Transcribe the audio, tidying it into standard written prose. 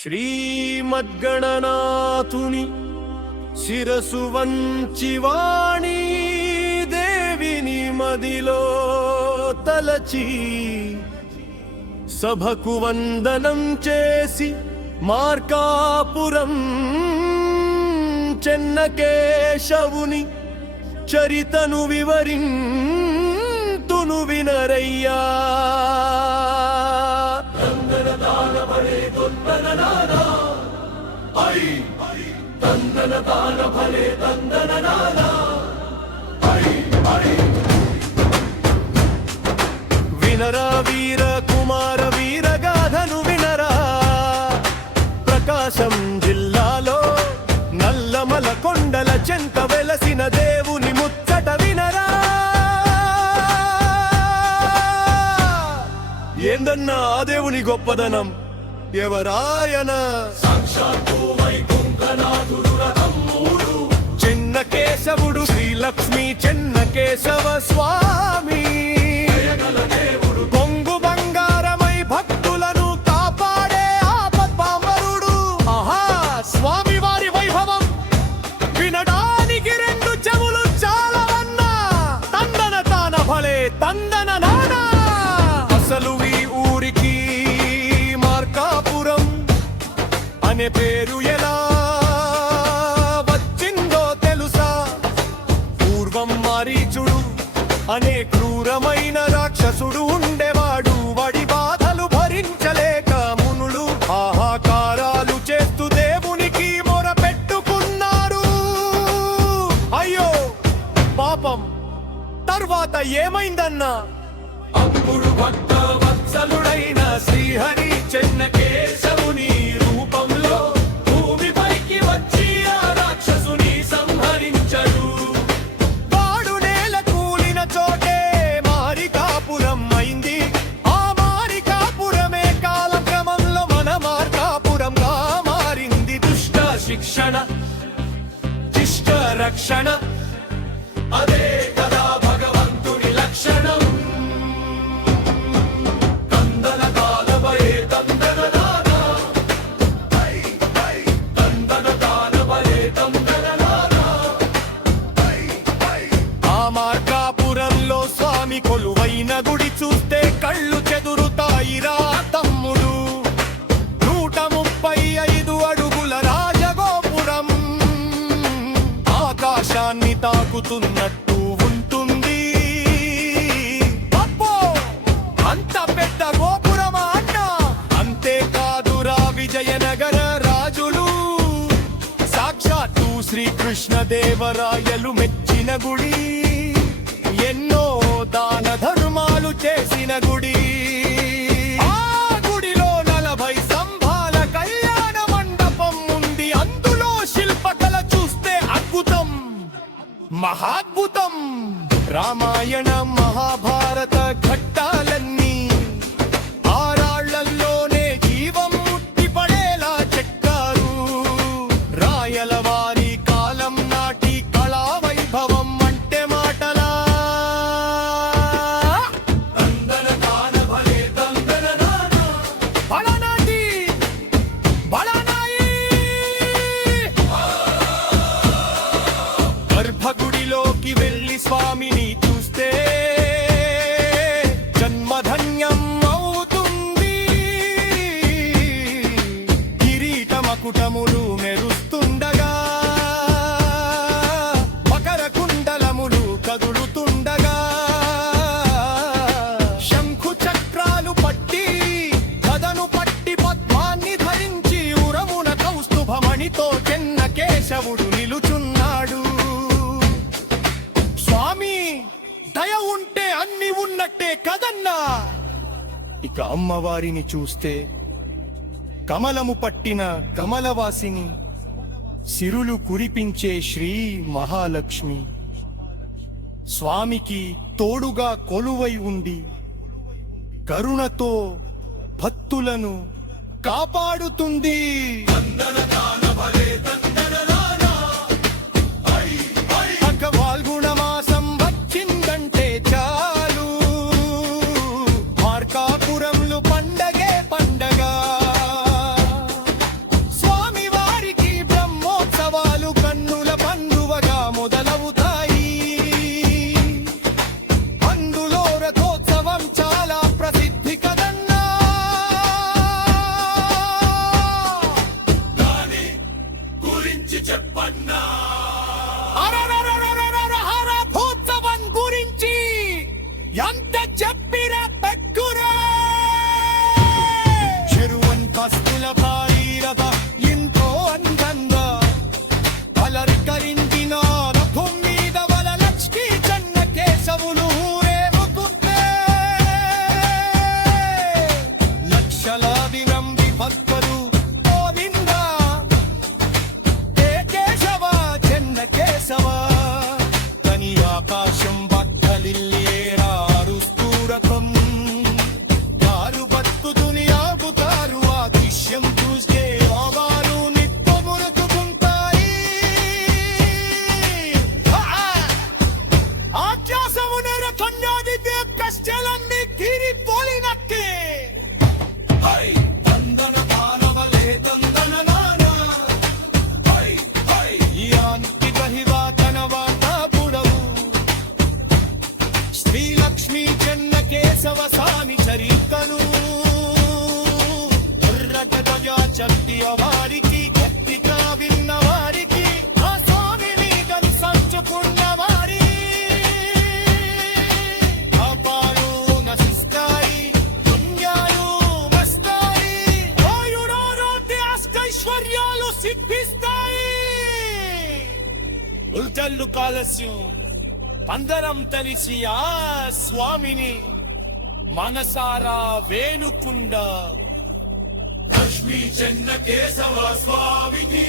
శ్రీమద్గణనాథుని శిరసు వంచి వాణీ దేవిని మదిలో తలచి సభకు వందనం చేసి మార్కాపురం చెన్నకేశవుని చరితను వివరింతును వినరయ్యా. వినరా వీర కుమార వీరగాథను వినరా, ప్రకాశం జిల్లాలో నల్లమల కొండల చెంత వెలసిన దేవుని ముచ్చట వినరా. ఏందన్నా ఆ దేవుని గొప్పదనం, ఎవరాయన సాక్షాత్తు వైకుంఠనాథుడు రథమ్ముడు చెన్నకేశవుడు, శ్రీలక్ష్మీ చెన్నకేశవ స్వామి. కొంగు బంగారమై భక్తులను కాపాడే ఆపద్బాంబరుడు. ఆహా స్వామి వారి వైభవం వినడానికి రెండు చెవులు చాలవన్నా. తందన తాన భలే తందన నానా. అసలు ఈ ఊరికి మార్కాపురం అనే పేరు ఎలా వచ్చిందో తెలుసా? పూర్వం మారీచుడు అనే క్రూరమైన రాక్షసుడు ఉండేవాడు. వాడి బాధలు భరించలేక మునులు ఆహాకారాలు చేస్తూ దేవునికి మొర పెట్టుకున్నారు. అయ్యో పాపం, తర్వాత ఏమైందన్నా? అప్పుడు భక్త వత్సలుడైన శ్రీహరి చెన్నకేశవుని రూపంలో భూమిపైకి వచ్చి ఆ రాక్షసుని సంహరించడు. వాడు నేల కూలిన చోటే మారికాపురం అయింది. ఆ మారికాపురమే కాలక్రమంలో మన మార్కాపురంగా మారింది. దుష్ట శిక్షణ, శిష్ట రక్షణ, అదే కదా భగవంతుని లక్షణం. మార్కాపురంలో స్వామి కొలువైన గుడి చూస్తే కళ్ళు చెదురుతాయిరా తమ్ముడు. 135 అడుగుల రాజగోపురం ఆకాశాన్ని తాకుతున్నట్టు ఉంటుంది. అబ్బో అంత పెద్ద గోపురమా అన్న? అంతేకాదురా విజయనగర రాజులు సాక్షాత్తు శ్రీకృష్ణదేవరాయలు మెచ్చిన గుడి. ఎన్నో దాన ధర్మాలు చేసిన గుడి. ఆ గుడిలో 40 స్తంభాల కళ్యాణ మండపం ఉంది. అందులో శిల్పకళ చూస్తే అద్భుతం, మహాద్భుతం. రామాయణ మహాభారత ఘట్టాలన్నీ ఆరాళ్లలోనే జీవం ముట్టిపడేలా చెక్కారు. రాయల వారి కాలం నాటి కళా వైభవం అంటే మాటలా? గర్భగుడిలోకి వెళ్ళి స్వామిని చూస్తే జన్మధన్యం అవుతుంది. కిరీట మకుటములు మెరుస్తుండగా, మకర కుండలములు కదులుతుండగా, శంఖు చక్రాలు పట్టి కదను పట్టి పద్మాన్ని ధరించి ఉరమున కౌస్తుభమణితో చెన్నకేశవుడు నిలుచున్నాడు. స్వామి దయ ఉంటే అన్ని ఉన్నట్టే కదన్నా. ఇక అమ్మవారిని చూస్తే కమలము పట్టిన కమలవాసిని, సిరులు కురిపించే శ్రీ మహాలక్ష్మి స్వామికి తోడుగా కొలువై ఉండి కరుణతో భక్తులను కాపాడుతుంది. ఫాల్గుణ మాసం వచ్చిందంటే చాలు మార్కాపురంలో పండగే పండగ. తీరగా ఎంతో అందంగా అలరికరించిన రథం మీద వరలక్ష్మీ చెన్న కేశవులు ఊరేగుతుంటే లక్షలాది నంది భక్తులు గోవిందా ఏ కేశవ చెన్న కేశవ కని ఆకాశం బట్టలిల్లేరా అరుస్తూరకం వారు బతుకుని ఆగుతారు ఆ దృశ్యం చూస్తే ఆవాలు నిప్పమురుకుతుంటాయి ఆకాశమున కన్యాది కష్టలన్నీ తీరిపోలినట్టే హై తందన పాలవలే తందన నానా హై హై యాంతి గహివా తనవాత గుడవు శ్రీలక్ష్మీ చెన్న కేశవ సాని చరితను ఎర్రట ధ్వజ చక్తియ వారికి గట్టిగా విన్న వారికి ఆ స్వామిని సంచుకున్న వారి పాపాలు నశిస్తాయి పుణ్యాలు వస్తాయి ఆయురారోగ్య అష్టైశ్వర్యాలు సిద్ధిస్తాయి ఉల్టల్లు కాలస్యం అందరం కలిసి ఆ స్వామిని మనసారా వేణుకుండ లక్ష్మీ చెన్న కేశవ స్వామికి